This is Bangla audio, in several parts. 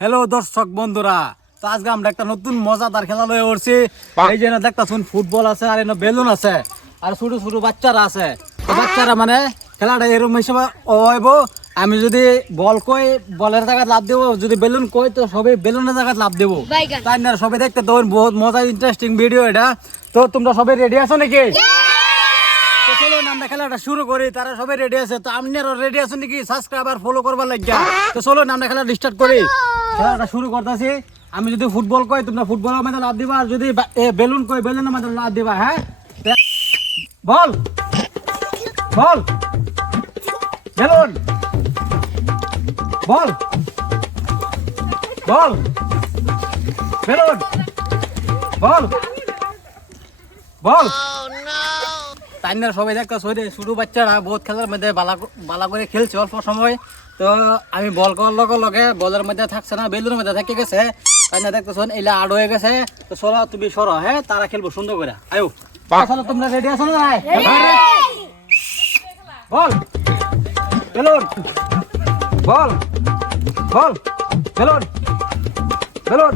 হ্যালো দর্শক বন্ধুরা, তো আজকে আমরা একটা নতুন মজাদার খেলা লয়ে উঠছি। এই যে দেখতেছুন ফুটবল আছে আর এনে বেলুন আছে আর ছোট ছোট বাচ্চারা আছে। তো বাচ্চারা মানে খেলাটা এরকম হিসেবে হইব, আমি যদি বল কই বলের জায়গায় লাভ দেবো, যদি বেলুন কই তো সবাই বেলুনের জায়গায় লাভ দেবো। তাই না সবাই দেখতে তো বহুত মজা ইন্টারেস্টিং ভিডিও এটা। তো তোমরা সবাই রেডি আছো নাকি? তো চলো আমরা খেলাটা শুরু করি। তারা সবাই রেডি আছে, তো আপনারা রেডি আছেন নাকি সাবস্ক্রাইবার ফলো করবার লাগিয়া? তো চলো আমরা খেলাটা স্টার্ট করি। খেলাটা শুরু করতেছি। আমি যদি ফুটবল কই তোমরা ফুটবলের মধ্যে লাভ দিবা, আর যদি বেলুন কই বেলুনের মধ্যে লাভ দিবা। হ্যাঁ, বল বল বেলুন বল বল বেলুন বল বল। তাইনারা সবাই দেখতে ছোট বাচ্চারা বহুত খেলার মধ্যে বালা করে খেলছে অল্প সময়। তো আমি বল করার লগে লগে বলের মধ্যে থাকছে না, বেলুনের মধ্যে থেকে গেছে। তাইনা দেখতেছেন এলা আড় হয়ে গেছে। তো সরো তুমি সরো, হ্যাঁ তারা খেলবো সুন্দর করে। আয়ো চলো, তোমরা রেডি আছো না? বল বেলুন বল বল বেলুন বেলুন।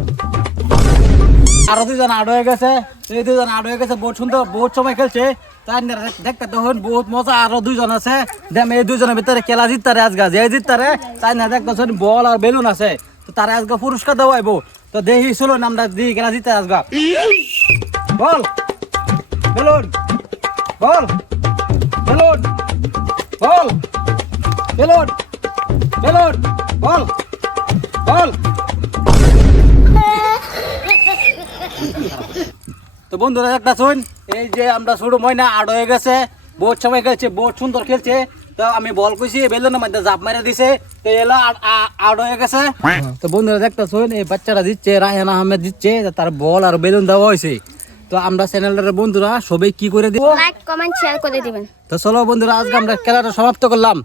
আরো দুজন আড় হয়ে গেছে, এই দুজন আড় হয়ে গেছে। বহুত সুন্দর, বহুত সময় খেলছে। তাই দেখতে তখন বহুত মজা। আরো দুইজন আছে, দেখ এই দুজনের ভিতরে খেলা জিততারে আজকে যে জিততারে। তাই না দেখতেছেন বল আর বেলুন আছে, তো তারা আজকে পুরস্কার দেওয়া আইবো। তো দেখি চলো আমরা দিই খেলা জিততে আজকে। বল বেলুন বল বেলুন বল বেলুন বেলুন বল বল। তো বন্ধুরা একটা শুন, এই যে আমরা ছোট ময়না আড় হয়ে গেছে, বহুত সময় খেলছে, বহুত সুন্দর খেলছে। তো আমি বল কইছি, বেলুনের মধ্যে জাপ মারা দিছে, তো এলো আড় হয়ে গেছে। তো বন্ধুরা দেখতে শুন, এই বাচ্চারা দিচ্ছে, রায়হান আহমেদ দিচ্ছে, তার বল আর বেলুন দেওয়া হয়েছে। তো আমরা চ্যানেলের বন্ধুরা সবাই কি করে দিব, লাইক কমেন্ট শেয়ার করে দিবেন। তো চলো বন্ধুরা আজকে আমরা খেলাটা সমাপ্ত করলাম।